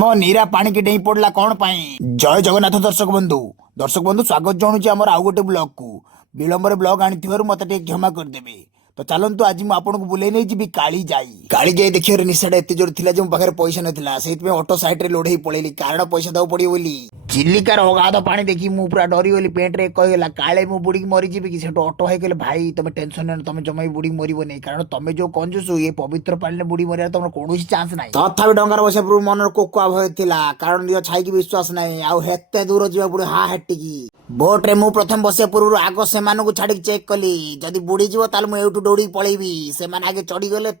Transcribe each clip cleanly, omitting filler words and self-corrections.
आम नीरा पानी की डेई पड़ला कौन पाई। जय जगन्नाथ दर्शक बंधु स्वागत जनाऊँ आमर आउ गोटे ब्लॉग को विलंबर ब्लॉग आनी मत क्षमा करदेवे। तो चलतु आज मुझे आपको बुले नहीं जी काली जाई देखिए निशाटा एत जोर था जो पाखे पैसा नाला से ऑटो साइड रे लोढ़े पड़ेली कारण पैसा दवा पड़ो बोली चिलिकार अगाध पानी देखी मु पूरा डरीगली पेंट रे कहला काले मु बुड़ी मरीजी कि ऑटो भाई कहले भाई तुम टेंशन नहीं तुम जमा बुड़ी मरब नहीं कारण तुम जो कंजूस ये पवित्र पानी बुड़ी मर तुम कौन चांस ना तथा डंगार बसा पूर्व मन कोकुआ भय था कारण निज छाई की विश्वास नहीं आते दूर जा पड़े हाँ हेटिकी बोट रे मु प्रथम बसिया पूर्व आग से छाड़ी चेक कली जदि बुड़ी जीव ताल मुझे दौड़ी पलैबी से आगे चढ़ी गले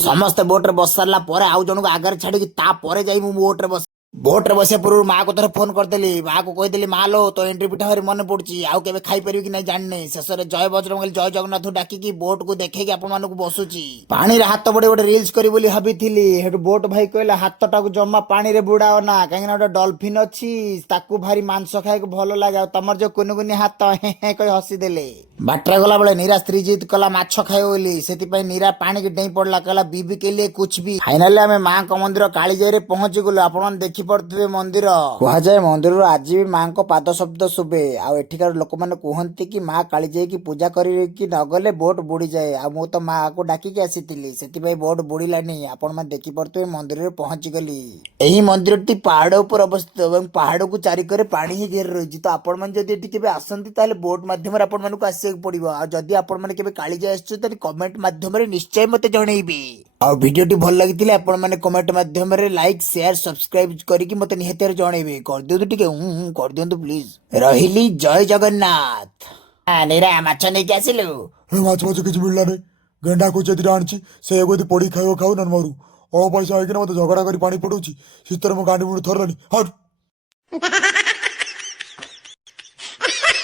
समस्ते बोट रे बस सारा आउ जन को आगे छाड़ी जाई बोट रे बस बोट रे बसिया पूर्व माँ को थोड़े फोन करदेली माँ को कहीदेली माँ लो तो एंट्री पिठा भारी मन पड़ी आउ के खाई पारि कि नहीं जानने शेष में जय बजरंग जय जगन्नाथ डाकिकी बोट को देखे आपण बसुची पानी रे हाथ बड़े गोटे रिल्स करी बोली भाभी बोट भाई कहला हाथ टाक जमा पानी रे बुड़ाओ ना कहीं गोटे डॉल्फिन अच्छी ताकू भारी मांस खाई भल लगे तमर जो कुनकुनी हाथ कही हसीदेले बाटर गला बेले नीरा स्त्री जीत कला माछ खाए बोली से नीरा पानी की डेई पड़ला कहला बीबी के लिए कुछ भी फाइनाली आम माँ को मंदिर कालीजाई रे पहुंची गलु आपण देखी पड़े मंदिर कहुए मंदिर आज भी माँ को पाद शब्द शुभे आठिकार लोक मैंने कहते कि माँ कालीजाई की पूजा करके नगले बोट बुड़ी जाए आ तो माँ को डाकिकी आसी से बोट बुड़ानी आपण मैंने देखी पड़े मंदिर में पहुंची गली यही मंदिर टी पहाड़ उपर अवस्थित और पहाड़ को चारिकर पानी ही घेर रही तो आपण मैंने जब ये आसती बोट मध्यम आपण आसिया पड़ो जदि आपण मैंने कालीजाई आस कमेंट मध्यम निश्चय मत जनइबे और वीडियो भल लगी आपण मैंने कमेंट मध्यम लाइक शेयर सब्सक्राइब करके मत निहत जनइबे कर दियो टिके कर दियो प्लीज रही जय जगन्नाथ नीरा माछ नहीं आसिलु माछ माछ किसी मिलला नहीं गेंडा को चेती आनी से पड़ी खाइब खाऊ ना मरु पैसा आईकिना मत झगड़ा कर पानी पड़ोची शीतर मो गांडी मुंड थरलानी हट